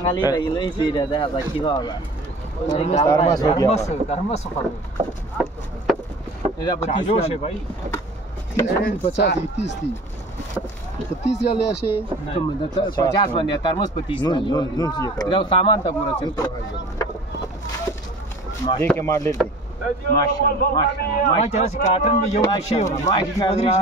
বাঙালি হইলো এই ফিরে দেখা যায় কি পাওয়া যায় तरमस पकड़ो এটা 25 है भाई 50 30 30 रियाल ऐसे 50 बंदे तरमस 25 नून इधर सामान था पूरा चल देख के मार ले माशाल्लाह माशाल्लाह माशाल्लाह कार्टन में यो अच्छी हो माशाल्लाह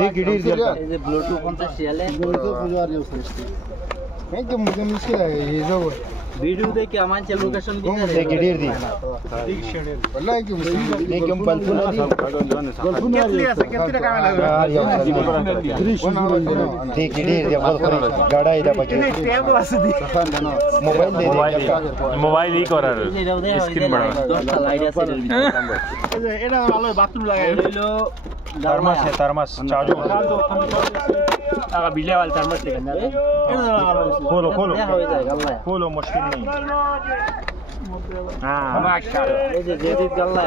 देख गिडी दिया এই যে ব্লুটুথ 50 রিয়ালে ब्लूटूथ बुझा रहे उसने है कि मुझे मुश्किल है ये जो ভিডিও দেখে আমার যে লোকেশন দিছে देख गिडी दी ठीक शेडर वल्लाह कि मुश्किल देख हम बल्फुना दी कितली আছে कितली काम लगा देख गिडी दी बल्फुना गाड़ा इधर बचे टैब वास दी मोबाइल दे মোবাইল ই করার স্ক্রিন বড় 10টা লাইট আছে এর ভিতরে এটা ভালো বাথরুম লাগাই হইলো थर्मस चार्ज आगा बिजली वाला थर्मस लेके खोलो खोलो হয়ে যায় গাল্লা खोलो मुश्किल नहीं हां माशाल्लाह এই যে জেদিদ গাল্লা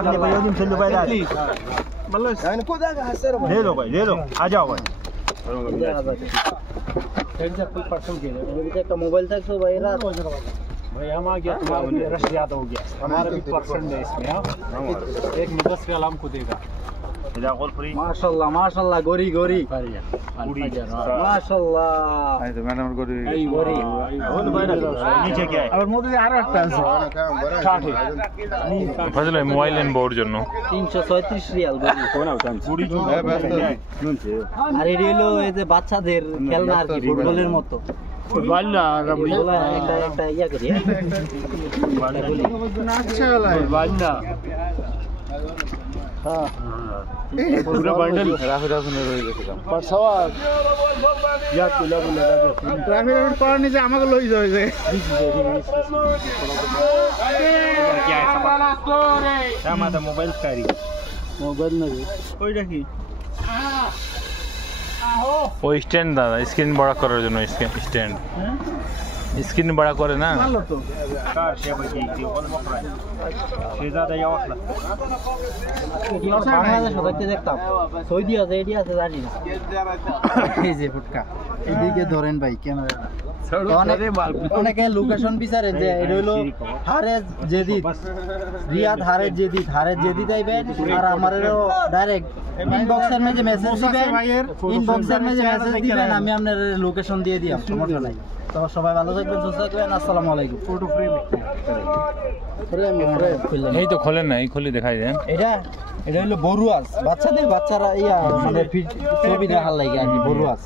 अपने भाइयों दिन से लो भाई बल्ले ले लो भाई ले लो आ जाओ भाई फुल परसेंट के এটা একটা মোবাইল থাকছো ভাইরা भाई हम आ गया तुम्हारा रश ज्यादा हो गया हमारा भी परसेंट है इसमें हां एक में 10 रियाल हमको देगा इधर गोल फ्री মাশাআল্লাহ মাশাআল্লাহ গরি গরি মাশাআল্লাহ आई तो मैडम को এই গরি नीचे क्या है আর মধ্যে আরো একটা আছে 60 বুঝলে মোবাইল এন্ড বোর্ড জন্য 336 রিয়াল গরি কোন আউটান पूरी जो है व्यस्त আর এটি হলো এই যে বাচ্চাদের খেলনা আর কি ফুটবলের মতো फुटबॉल ना একটা ইয়া করি अच्छा वाला है फुटबॉल ना हां पूरा बंडल राखो राखो ने রয়ে গেছে কাম परसवा या तुला बोला ट्रैफिक रोड पर नीचे আমাকে লই যাবে যে क्या है सब क्या माता मोबाइल कारी मोबाइल ना कोई देखी ওই স্ট্যান্ড দাদা স্ক্রিন বড় করার জন্য স্ট্যান্ড স্ক্রিন বড় করে না ভালো তো कार से बची थी और मकरा शेजादा या वखला বাংলাদেশ হতে দেখতাম সৌদি আছে এডি আছে জানি না এই যে ফুটকা এদিকে ধরেন ভাই ক্যামেরা অনেকে লোকেশন বিচারে যে এটা হলো হারেজ জেদিদ রিয়াদ হারেজ জেদিদ আইবেন আর আমারও ডাইরেক্ট ইনবক্সের মধ্যে মেসেজ দিবেন ইনবক্সের মধ্যে মেসেজ দিবেন আমি আপনার লোকেশন দিয়ে দিই সমস্যা নাই তো সবাই ভালো থাকবেন সুস্থ থাকবেন আসসালামু আলাইকুম ফটো ফ্রেম এই তো খোলেন না এই খুলে দেখাই দেন এটা হলো বড়ুয়াজ বাচ্চারা ইয়া মানে ছবি দেখার লাগে আর কি বড়ুয়াজ